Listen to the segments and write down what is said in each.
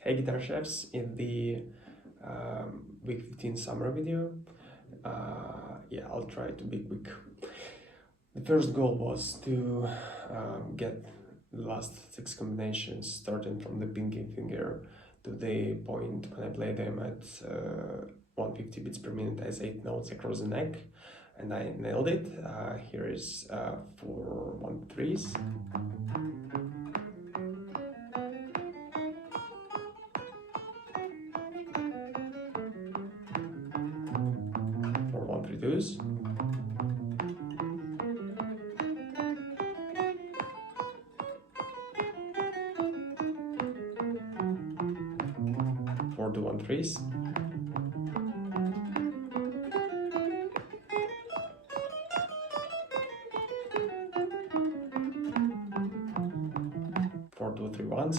Hey Guitar Chefs, in the week 15 summer video, I'll try to be quick. The first goal was to get the last 6 combinations starting from the pinky finger to the point when I play them at 150 beats per minute as 8 notes across the neck, and I nailed it. Here is 4 1-3s. For 1-3-2s. For 2-1-3s. For 2-3-1s.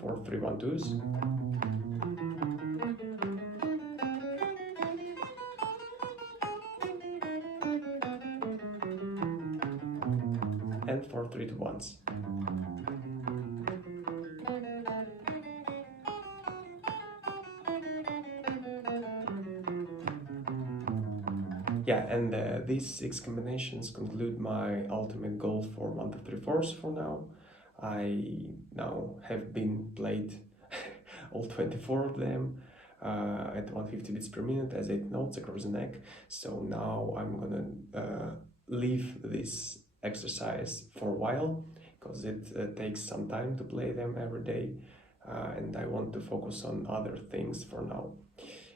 For 3-1-2s. And for 3-2-1s. Yeah, and these 6 combinations conclude my ultimate goal for 1-2-3-4s for now. I now have been played all 24 of them at 150 beats per minute as 8 notes across the neck. So now I'm gonna leave this exercise for a while, because it takes some time to play them every day, and I want to focus on other things for now.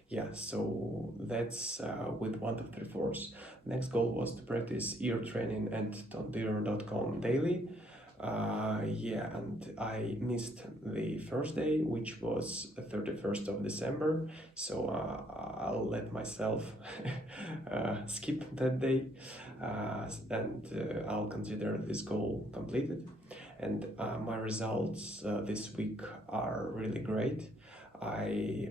Yeah, so that's with 1-2-3-4s. Next goal was to practice ear training at tondeer.com daily. And I missed the first day, which was the 31st of December, so I'll let myself skip that day, and I'll consider this goal completed. And my results this week are really great. I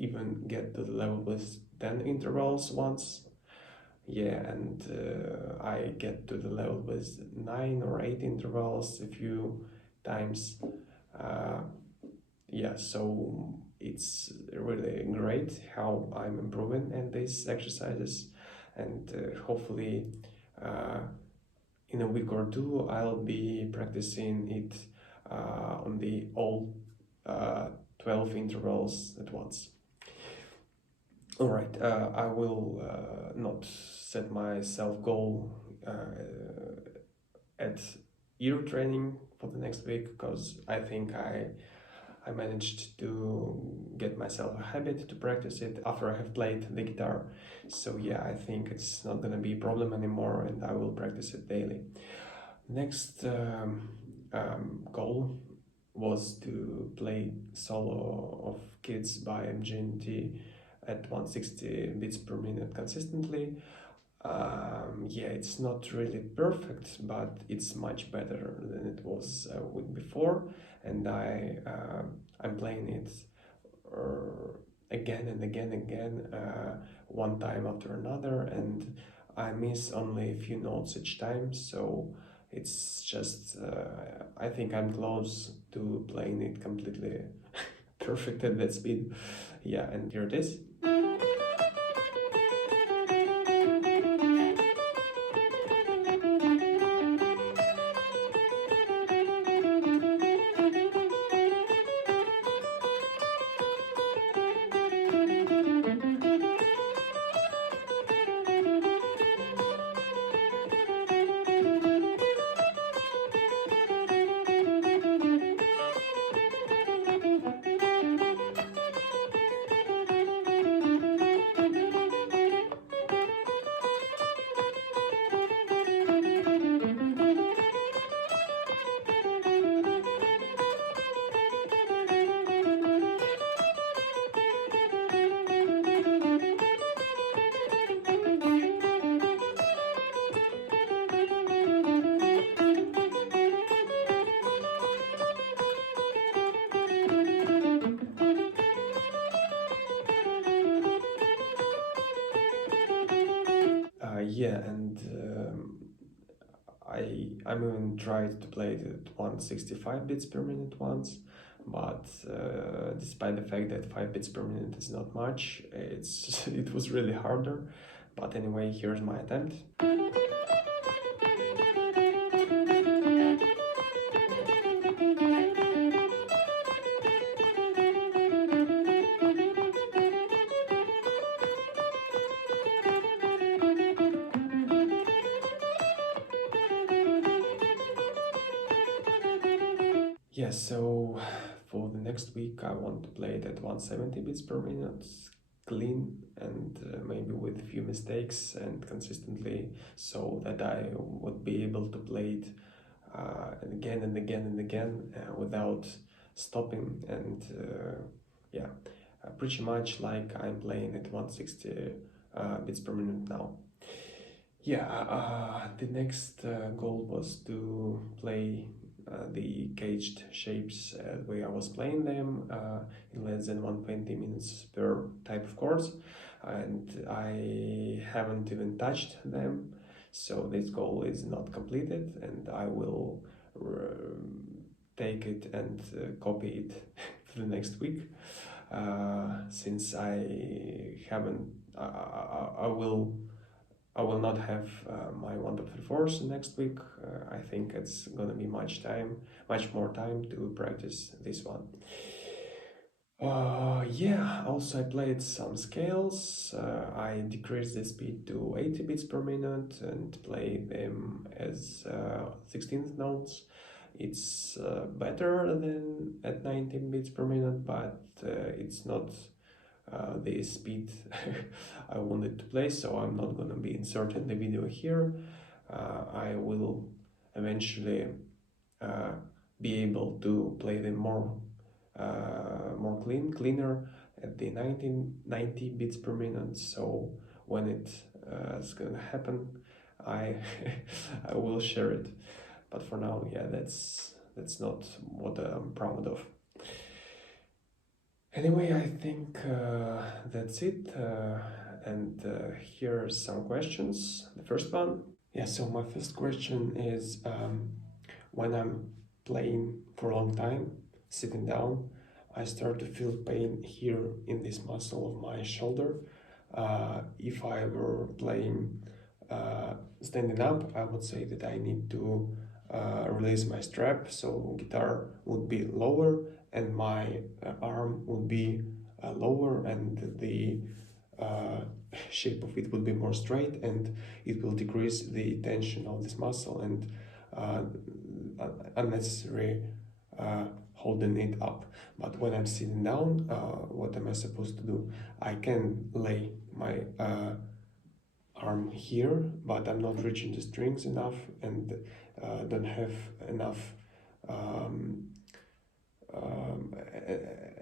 even get to the level with 10 intervals once. Yeah, and I get to the level with 9 or 8 intervals a few times. So it's really great how I'm improving in these exercises, and hopefully in a week or two I'll be practicing it on the all 12 intervals at once. Alright, I will not set myself goal at ear training for the next week, because I think I managed to get myself a habit to practice it after I have played the guitar. So yeah, I think it's not gonna be a problem anymore, and I will practice it daily. Next goal was to play Solo of Kids by MGMT at 160 beats per minute consistently. It's not really perfect, but it's much better than it was a week before, and I'm playing it again and again, one time after another, and I miss only a few notes each time, so it's just I think I'm close to playing it completely perfect at that speed. Yeah, and here it is. Yeah, and I'm even tried to play it at 165 bits per minute once, but despite the fact that 5 bits per minute is not much, it was really harder. But anyway, here's my attempt. Yeah, so for the next week I want to play it at 170 bits per minute, clean, and maybe with a few mistakes and consistently, so that I would be able to play it again and again and again without stopping, and yeah, pretty much like I'm playing at 160 bits per minute now. Yeah, the next goal was to play the caged shapes the way I was playing them in less than 120 minutes per type of course, and I haven't even touched them, so this goal is not completed, and I will take it and copy it for the next week. Since I haven't, I will not have my 1.34 next week. I think it's gonna be much more time to practice this one. Yeah, also I played some scales. I decreased the speed to 80 bits per minute and play them as 16th notes. It's better than at 19 bits per minute, but it's not the speed I wanted to play, so I'm not gonna be inserting the video here. I will eventually be able to play them more cleaner at the 1990 bits per minute. So when it's gonna happen, I I will share it. But for now, yeah, that's not what I'm proud of. Anyway, I think that's it. And here are some questions. The first one. Yeah, so my first question is when I'm playing for a long time, sitting down, I start to feel pain here in this muscle of my shoulder. If I were playing standing up, I would say that I need to release my strap, so guitar would be lower and my arm would be lower, and the shape of it would be more straight, and it will decrease the tension of this muscle and unnecessary holding it up. But when I'm sitting down, what am I supposed to do? I can lay my arm here, but I'm not reaching the strings enough and don't have enough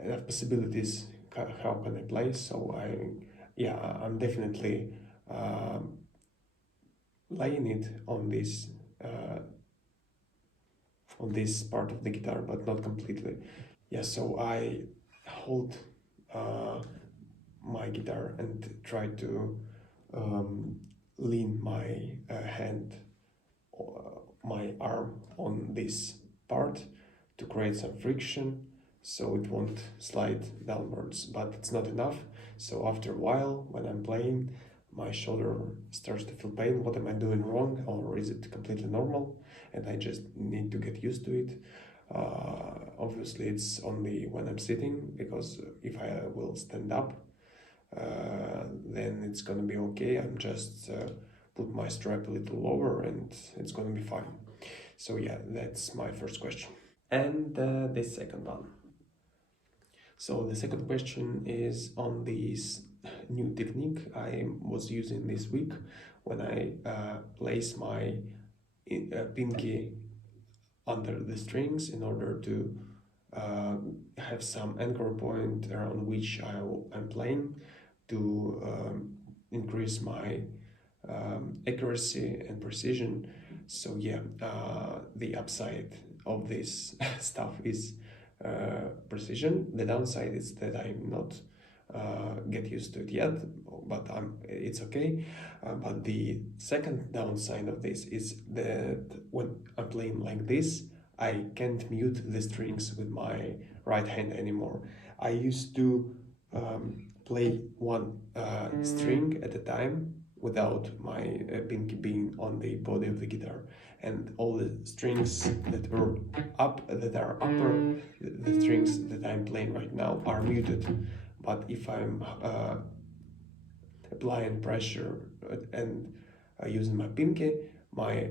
enough possibilities. How can I play? So I'm definitely laying it on this part of the guitar, but not completely. Yeah, so I hold my guitar and try to lean my my arm on this part to create some friction so it won't slide downwards, but it's not enough. So after a while, when I'm playing, my shoulder starts to feel pain. What am I doing wrong, or is it completely normal? And I just need to get used to it. Obviously, it's only when I'm sitting, because if I will stand up, then it's gonna be okay. I'm just put my strap a little lower and it's gonna be fine. So yeah, that's my first question. And the second one. So the second question is on this new technique I was using this week when I place my pinky under the strings in order to have some anchor point around which I'm playing to increase my accuracy and precision. So yeah, the upside of this stuff is precision. The downside is that I'm not get used to it yet, but it's okay. But the second downside of this is that when I'm playing like this, I can't mute the strings with my right hand anymore. I used to play one string at a time without my pinky being on the body of the guitar, and all the strings that were that are upper, the strings that I'm playing right now are muted. But if I'm applying pressure and using my pinky, my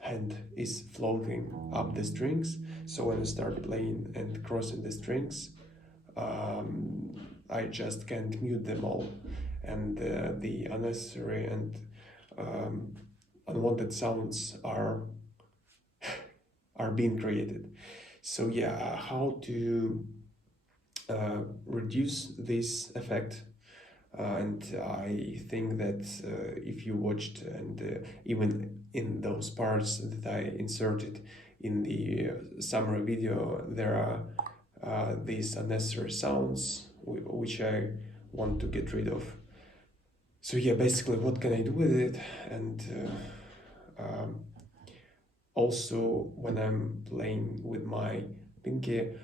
hand is floating up the strings. So when I start playing and crossing the strings, I just can't mute them all, and the unnecessary and unwanted sounds are being created. So yeah, how to reduce this effect? And I think that if you watched, and even in those parts that I inserted in the summary video, there are these unnecessary sounds which I want to get rid of. So yeah, basically, what can I do with it? And also, when I'm playing with my pinky,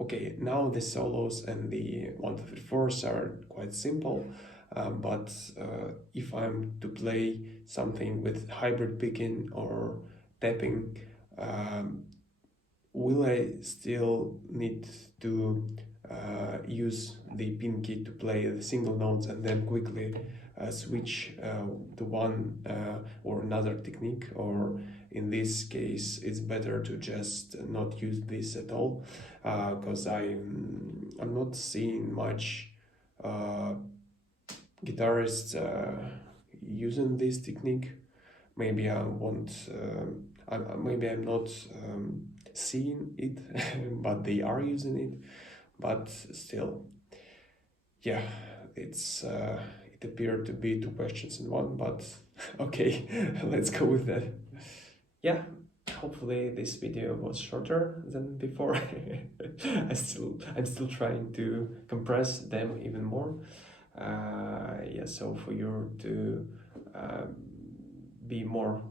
okay, now the solos and the 1, 2, 3, 4s are quite simple, but if I'm to play something with hybrid picking or tapping, will I still need to use the pinky to play the single notes and then quickly switch to one or another technique? Or in this case, it's better to just not use this at all, because I'm not seeing much guitarists using this technique. Maybe I won't. Maybe I'm not seeing it, but they are using it. But still, yeah, it appeared to be two questions in one. But okay, let's go with that. Yeah, hopefully this video was shorter than before. I'm still trying to compress them even more. Yeah, so for you to be more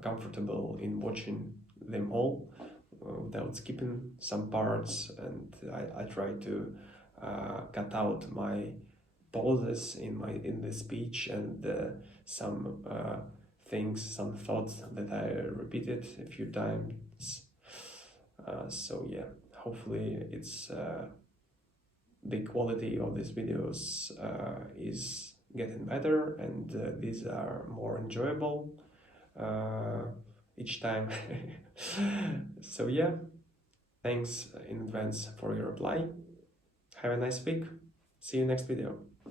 comfortable in watching them all without skipping some parts, and I try to cut out my pauses in the speech, and some things, some thoughts that I repeated a few times. So yeah, hopefully it's the quality of these videos is getting better, and these are more enjoyable each time. So yeah, thanks in advance for your reply. Have a nice week. See you next video.